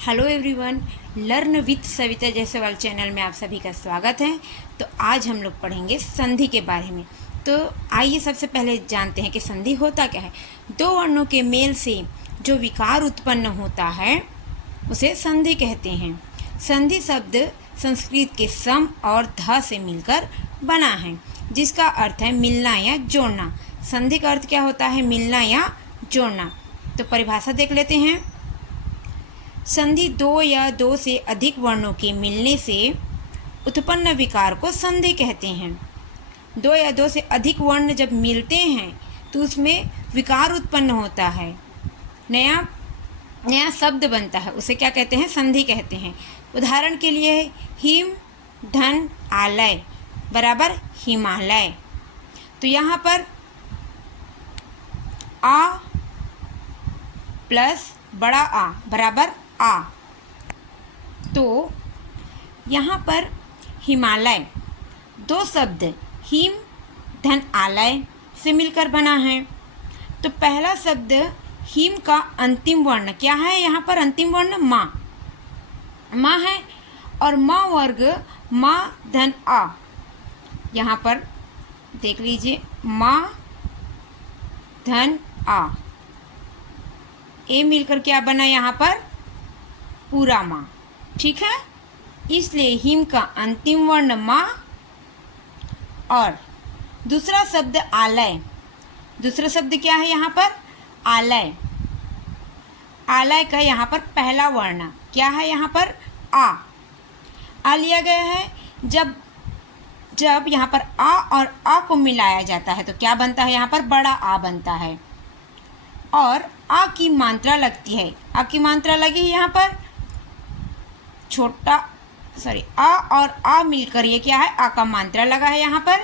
Hello everyone, learn with Savita Jaiswal channel में आप सभी का स्वागत है। तो आज हम लोग पढ़ेंगे संधि के बारे में। तो आइए सबसे पहले जानते हैं कि संधि होता क्या है। दो वर्णों के मेल से जो विकार उत्पन्न होता है उसे संधि कहते हैं। संधि शब्द संस्कृत के सम और ध से मिलकर बना है, जिसका अर्थ है मिलना या जोड़ना। संधि का अर्थ क्या होता है? मिलना या जोड़ना। तो परिभाषा देख लेते हैं। संधि दो या दो से अधिक वर्णों के मिलने से उत्पन्न विकार को संधि कहते हैं। दो या दो से अधिक वर्ण जब मिलते हैं तो उसमें विकार उत्पन्न होता है, नया नया शब्द बनता है, उसे क्या कहते हैं? संधि कहते हैं। उदाहरण के लिए हिम धन आलय बराबर हिमालय। तो यहाँ पर आ प्लस बड़ा आ बराबर आ। तो यहाँ पर हिमालय दो शब्द हिम धन आलय से मिलकर बना है। तो पहला शब्द हिम का अंतिम वर्ण क्या है? यहाँ पर अंतिम वर्ण माँ है और माँ वर्ग माँ धन आ। यहाँ पर देख लीजिए माँ धन आ, ए मिलकर क्या बना यहाँ पर? पूरा माँ। ठीक है, इसलिए हिम का अंतिम वर्ण माँ। और दूसरा शब्द आलय, दूसरा शब्द क्या है यहाँ पर? आलय। आलय का यहाँ पर पहला वर्ण क्या है? यहाँ पर आ लिया गया है। जब यहाँ पर आ और आ को मिलाया जाता है तो क्या बनता है? यहाँ पर बड़ा आ बनता है। और आ की मात्रा लगती है, आ की मात्रा लगी यहाँ पर आ और आ मिलकर ये क्या है? आ का मात्रा लगा है यहाँ पर।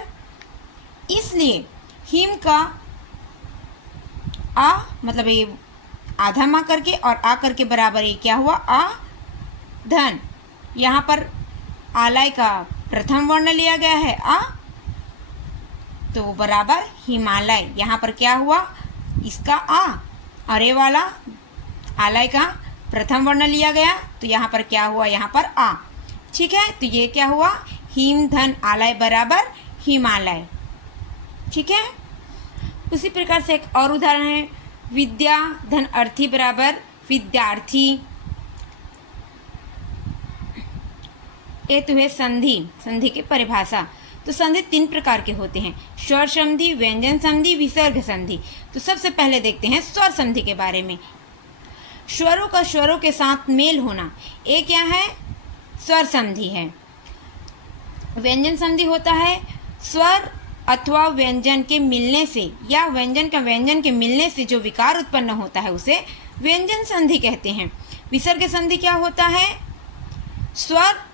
इसलिए हिम का आ मतलब ये आधा माँ करके और आ करके बराबर ये क्या हुआ? आ धन। यहाँ पर आलय का प्रथम वर्ण लिया गया है आ, तो बराबर हिमालय। यहाँ पर क्या हुआ? इसका आ और ये वाला आलय का प्रथम वर्ण लिया गया, तो यहाँ पर क्या हुआ? यहाँ पर आ। ठीक है, तो ये क्या हुआ? हिम धन आलय बराबर हिमालय। ठीक है, उसी प्रकार से एक और उदाहरण है विद्या धन अर्थी बराबर विद्यार्थी। ये तो है संधि की परिभाषा। तो संधि तीन प्रकार के होते हैं, स्वर संधि, व्यंजन संधि, विसर्ग संधि। तो सबसे पहले देखते हैं स्वर संधि के बारे में। स्वरों का स्वरों के साथ मेल होना, ये क्या है? स्वर संधि है। व्यंजन संधि होता है स्वर अथवा व्यंजन के मिलने से या व्यंजन का व्यंजन के मिलने से जो विकार उत्पन्न होता है उसे व्यंजन संधि कहते हैं। विसर्ग संधि क्या होता है? स्वर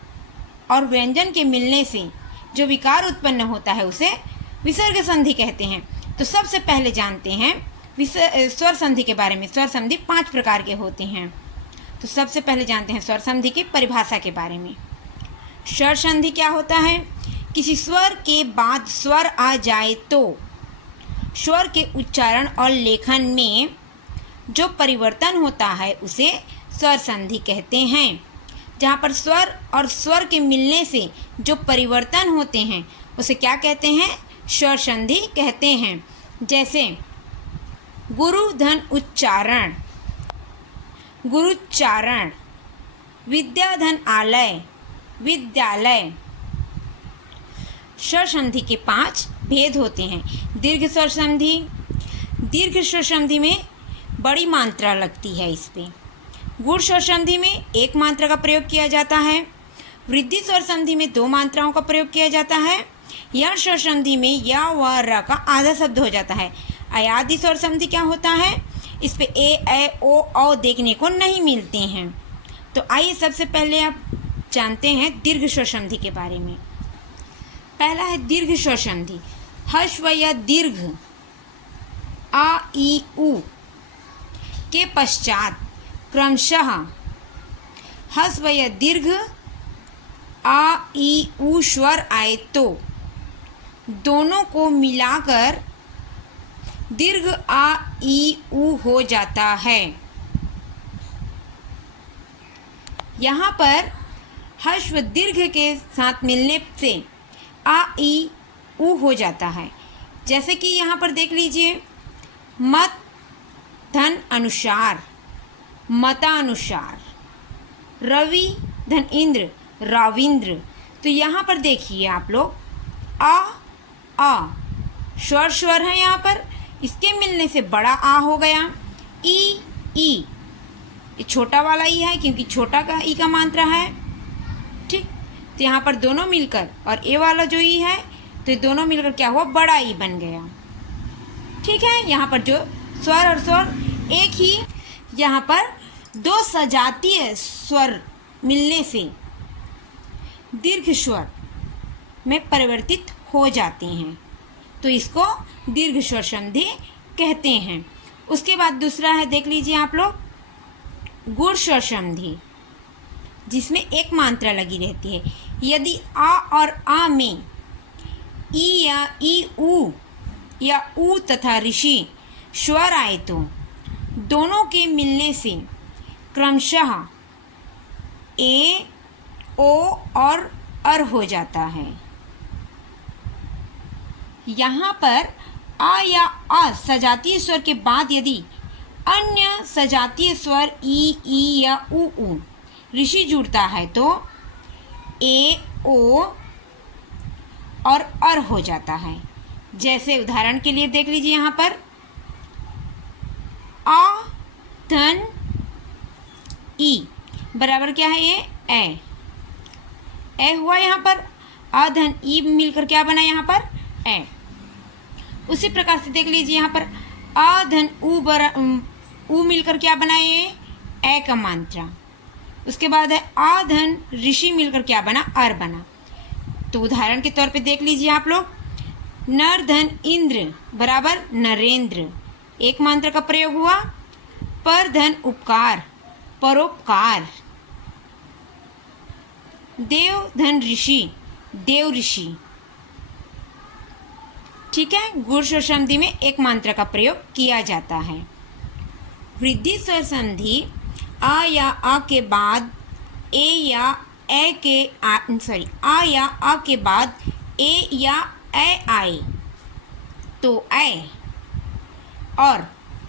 और व्यंजन के मिलने से जो विकार उत्पन्न होता है उसे विसर्ग संधि कहते हैं। तो सबसे पहले जानते हैं स्वर संधि के बारे में। स्वर संधि 5 प्रकार के होते हैं। तो सबसे पहले जानते हैं स्वर संधि की परिभाषा के बारे में। स्वर संधि क्या होता है? किसी स्वर के बाद स्वर आ जाए तो स्वर के उच्चारण और लेखन में जो परिवर्तन होता है उसे स्वर संधि कहते हैं। जहाँ पर स्वर और स्वर के मिलने से जो परिवर्तन होते हैं उसे क्या कहते हैं? स्वर संधि कहते हैं। जैसे गुरु धन उच्चारण, गुरुच्चारण, विद्या धन आलय, विद्यालय। स्वर संधि के 5 भेद होते हैं। दीर्घ स्वर संधि, दीर्घ स्वर संधि में बड़ी मात्रा लगती है इस पे। गुण स्वर संधि में एक मात्रा का प्रयोग किया जाता है। वृद्धि स्वर संधि में 2 मात्राओं का प्रयोग किया जाता है। यण स्वर संधि में या व र का आधा शब्द हो जाता है। अयादि स्वर संधि क्या होता है? इस पे ए ओ औ देखने को नहीं मिलते हैं। तो आइए सबसे पहले आप जानते हैं दीर्घ स्वर संधि के बारे में। पहला है दीर्घ स्वर संधि। ह्रस्व या दीर्घ आ ई उ के पश्चात क्रमशः ह्रस्व या दीर्घ आ ई उ स्वर आए तो दोनों को मिलाकर दीर्घ आ ई उ हो जाता है। यहाँ पर हर्ष व दीर्घ के साथ मिलने से आ ई ऊ हो जाता है। जैसे कि यहाँ पर देख लीजिए, मत धन अनुसार, मतानुसार, रवि धन इंद्र, रविंद्र। तो यहाँ पर देखिए आप लोग, आ स्वर स्वर है यहाँ पर, इसके मिलने से बड़ा आ हो गया। ई ये छोटा वाला ई है क्योंकि छोटा का ई का मात्रा है। ठीक, तो यहाँ पर दोनों मिलकर, और ए वाला जो ई है तो ये दोनों मिलकर क्या हुआ, बड़ा ई बन गया। ठीक है, यहाँ पर जो स्वर और स्वर एक ही, यहाँ पर दो सजातीय स्वर मिलने से दीर्घ स्वर में परिवर्तित हो जाते हैं, तो इसको दीर्घ स्वर संधि कहते हैं। उसके बाद दूसरा है, देख लीजिए आप लोग, गुण स्वर संधि, जिसमें एक मात्रा लगी रहती है। यदि आ और आ में ई या ई ऊ या ऊ तथा ऋषि स्वर आए तो दोनों के मिलने से क्रमशः ए, ओ और अर हो जाता है। यहाँ पर आ या अ सजातीय स्वर के बाद यदि अन्य सजातीय स्वर ई या ऊ ऋषि जुड़ता है तो ए, ओ और अर हो जाता है। जैसे उदाहरण के लिए देख लीजिए, यहाँ पर आ धन ई बराबर क्या है, ये ए हुआ। यहाँ पर आ धन ई मिलकर क्या बना, यहाँ पर ए। उसी प्रकार से देख लीजिए, यहाँ पर आ धन ऊ मिलकर क्या बना, ये ए का मात्रा। उसके बाद है आ धन ऋषि मिलकर क्या बना, अर बना। तो उदाहरण के तौर पे देख लीजिए आप लोग, नर धन इंद्र बराबर नरेंद्र, एक मात्रा का प्रयोग हुआ। पर धन उपकार, परोपकार। देव धन ऋषि, देव ऋषि। ठीक है, गुण स्वर संधि में एक मात्रा का प्रयोग किया जाता है। वृद्धि स्वर संधि आ या आ के बाद ए या ए के आ या आ के बाद ए या ए आए तो ए, और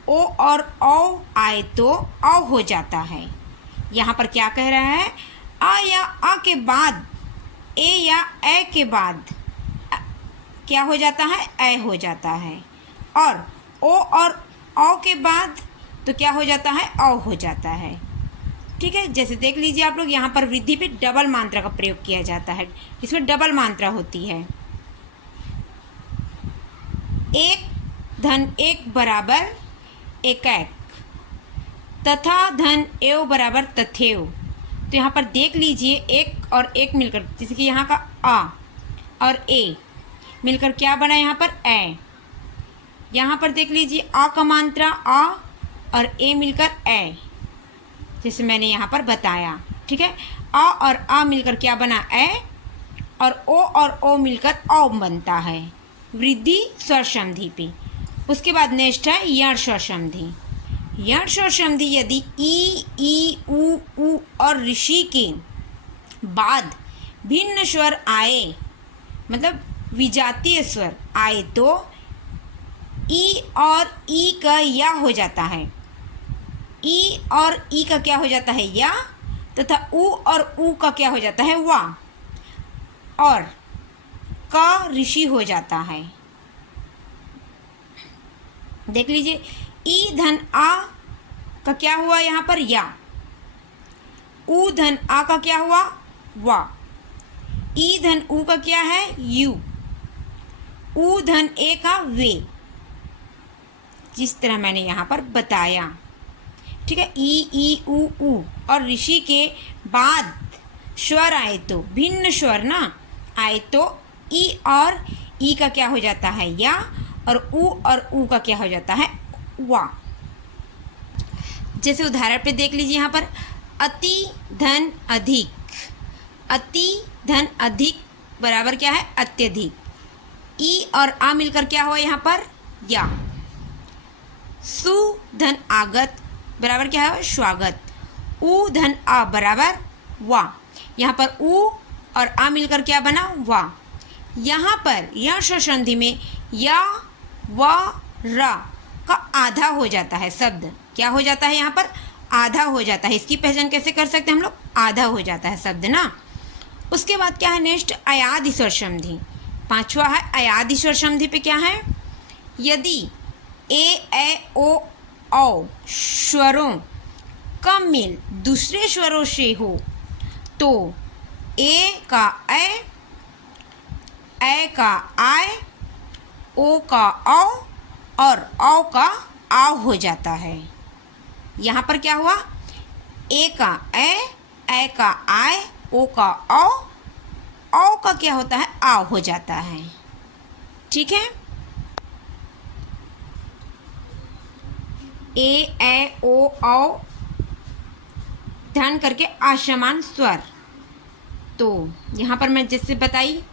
ओ और औ आए तो औ हो जाता है। यहाँ पर क्या कह रहा है, आ या आ के बाद ए या ए के बाद क्या हो जाता है, ए हो जाता है। और ओ और औ के बाद तो क्या हो जाता है, औ हो जाता है। ठीक है, जैसे देख लीजिए आप लोग, यहाँ पर वृद्धि पे डबल मात्रा का प्रयोग किया जाता है, इसमें डबल मात्रा होती है। एक धन एक बराबर एक, तथा धन एव बराबर तथेव। तो यहाँ पर देख लीजिए, एक और एक मिलकर, जैसे कि यहाँ का आ और ए मिलकर क्या बना, यहाँ पर ए। यहाँ पर देख लीजिए, आ का मात्रा आ और ए मिलकर ए, जैसे मैंने यहाँ पर बताया। ठीक है, आ और आ मिलकर क्या बना, ए, और ओ मिलकर औ बनता है वृद्धि स्वर संधि पे। उसके बाद नेक्स्ट है यण स्वर संधि। यण स्वर संधि यदि ई ऊ और ऋषि के बाद भिन्न स्वर आए, मतलब विजातीय स्वर आए, तो ई और ई का या हो जाता है। ई और ई का क्या हो जाता है, या, तथा ऊ और ऊ का क्या हो जाता है, वा, और का ऋषि हो जाता है। देख लीजिए, ई धन आ का क्या हुआ, यहाँ पर या। ऊ धन आ का क्या हुआ, वा। ई धन ऊ का क्या है, यू। ऊ धन ए का वे, जिस तरह मैंने यहाँ पर बताया। ठीक है, ई ऊ और ऋषि के बाद स्वर आए तो, भिन्न स्वर ना आए तो ई और ई का क्या हो जाता है, या, और ऊ का क्या हो जाता है, वा। जैसे उदाहरण पे देख लीजिए, यहाँ पर अति धन अधिक, अति धन अधिक बराबर क्या है, अत्यधिक। ई और आ मिलकर क्या हुआ, यहाँ पर या। सु धन आगत बराबर क्या है, स्वागत। ऊ धन आ बराबर वा। यहाँ पर उ और आ मिलकर क्या बना, वा। यहाँ पर यह स्वर संधि में या, व, रा का आधा हो जाता है शब्द। क्या हो जाता है यहाँ पर, आधा हो जाता है। इसकी पहचान कैसे कर सकते हैं हम लोग, आधा हो जाता है शब्द ना। उसके बाद क्या है नेक्स्ट, अयादि स्वर संधि। पांचवा है अयादि स्वर संधि पे क्या है, यदि ए, ए, ओ, औ स्वरों का मेल दूसरे स्वरों से हो तो ए का ए का आय, ओ का औ और औ का आव हो जाता है। यहाँ पर क्या हुआ, ए का ए का आय, ओ का औ का क्या होता है, आव हो जाता है। ठीक है, ए ओ औ ध्यान करके असमान स्वर। तो यहाँ पर मैं जैसे बताई,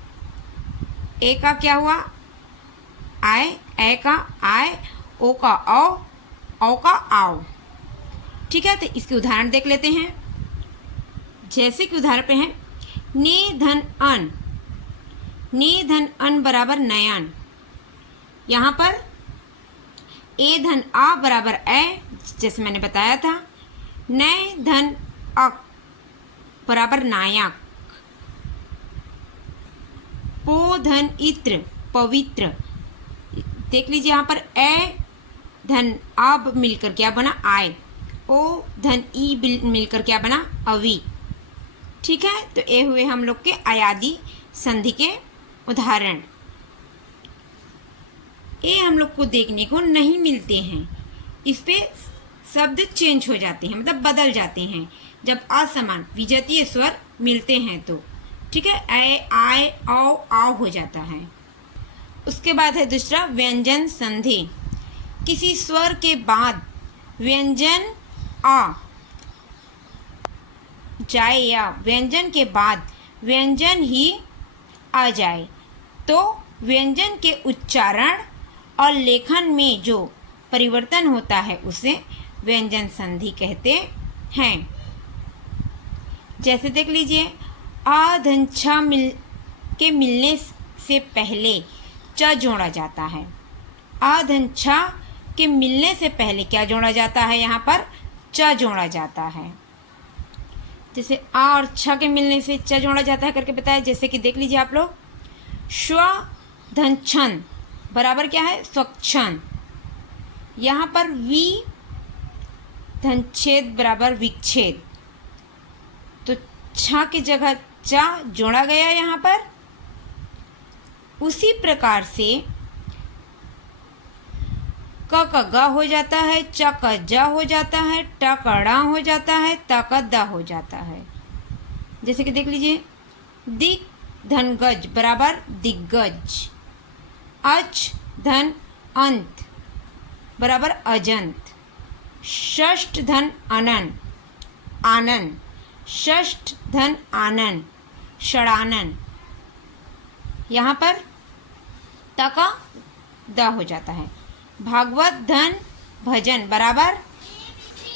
ए का क्या हुआ, आय, ए का आय, ओ का औ का आव। ठीक है, तो इसके उदाहरण देख लेते हैं। जैसे कि उदाहरण पे है, ने धन अन, ने धन अन बराबर नयन। यहाँ पर ए धन आ बराबर ए, जैसे मैंने बताया था। नय धन अक बराबर नायक। पो धन इत्र पवित्र। देख लीजिए यहाँ पर ए धन अब मिलकर क्या बना, आय। ओ धन ई मिलकर क्या बना, अवि। ठीक है, तो ये हुए हम लोग के अयादि संधि के उदाहरण। ये हम लोग को देखने को नहीं मिलते हैं। इस पे शब्द चेंज हो जाते हैं, मतलब बदल जाते हैं जब असमान विजातीय स्वर मिलते हैं तो। ठीक है, ए, आय, औ, आव हो जाता है। उसके बाद है दूसरा व्यंजन संधि। किसी स्वर के बाद व्यंजन आ जाए या व्यंजन के बाद व्यंजन ही आ जाए तो व्यंजन के उच्चारण और लेखन में जो परिवर्तन होता है उसे व्यंजन संधि कहते हैं। जैसे देख लीजिए, आ धन छ मिलने से पहले च जोड़ा जाता है। आ धन छ के मिलने से पहले क्या जोड़ा जाता है, यहाँ पर च जोड़ा जाता है। जैसे आ और छ के मिलने से च जोड़ा जाता है करके बताया। जैसे कि देख लीजिए आप लोग, स्व धन छन बराबर क्या है, स्वच्छन। यहाँ पर वी धन छेद बराबर विच्छेद, तो छ की जगह चा जोड़ा गया यहाँ पर। उसी प्रकार से क का ग हो जाता है, च का ज हो जाता है, ट का ड़ हो जाता है, त का द हो जाता है। जैसे कि देख लीजिए, दिक धन गज बराबर दिग्गज। अच धन अंत बराबर अजंत। षष्ठ धन अनन आनन। षष्ठ धन आनन षडानन। यहाँ पर त का द हो जाता है। भागवत धन भजन बराबर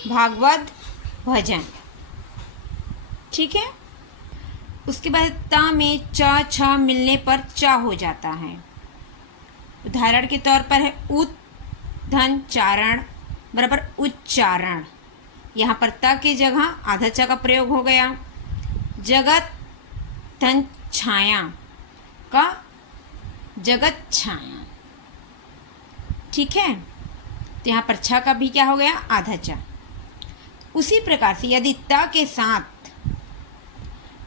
भागवत भजन। ठीक है, उसके बाद ता में च छ मिलने पर च हो जाता है। उदाहरण के तौर पर है उत धन चारण बराबर उच्चारण। यहाँ पर त की जगह आधा च का प्रयोग हो गया। जगत धन छाया का जगत छाया। ठीक है, तो यहाँ पर छ का भी क्या हो गया, आधा च। उसी प्रकार से यदि त के साथ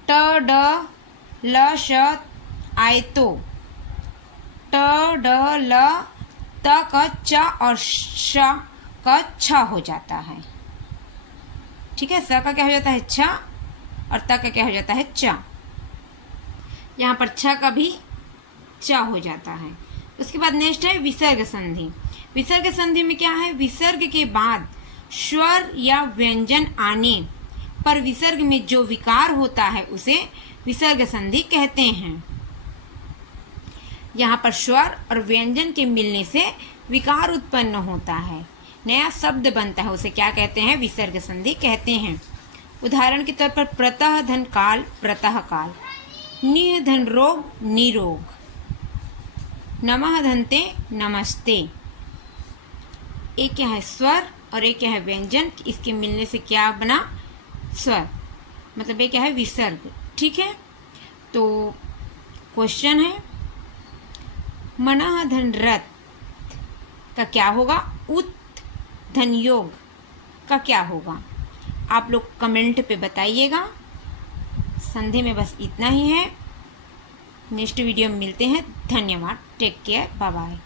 ट ड ल श आए तो ट ड ल त का च और श का छ हो जाता है। ठीक है, स का क्या हो जाता है, छ, और त का क्या हो जाता है, च। यहाँ पर छ का भी च हो जाता है। उसके बाद नेक्स्ट है विसर्ग संधि। विसर्ग संधि में क्या है, विसर्ग के बाद स्वर या व्यंजन आने पर विसर्ग में जो विकार होता है उसे विसर्ग संधि कहते हैं। यहाँ पर स्वर और व्यंजन के मिलने से विकार उत्पन्न होता है, नया शब्द बनता है, उसे क्या कहते हैं, विसर्ग संधि कहते हैं। उदाहरण के तौर पर प्रतः धन काल, प्रतः काल, निह धन रोग, निरोग, नमः धनते, नमस्ते। एक क्या है स्वर और एक क्या है व्यंजन, इसके मिलने से क्या बना स्वर, मतलब ये क्या है विसर्ग। ठीक है, तो क्वेश्चन है मनः धन रथ का क्या होगा, उत धन योग का क्या होगा, आप लोग कमेंट पे बताइएगा। संधि में बस इतना ही है, नेक्स्ट वीडियो में मिलते हैं। धन्यवाद, टेक केयर, बाय बाय।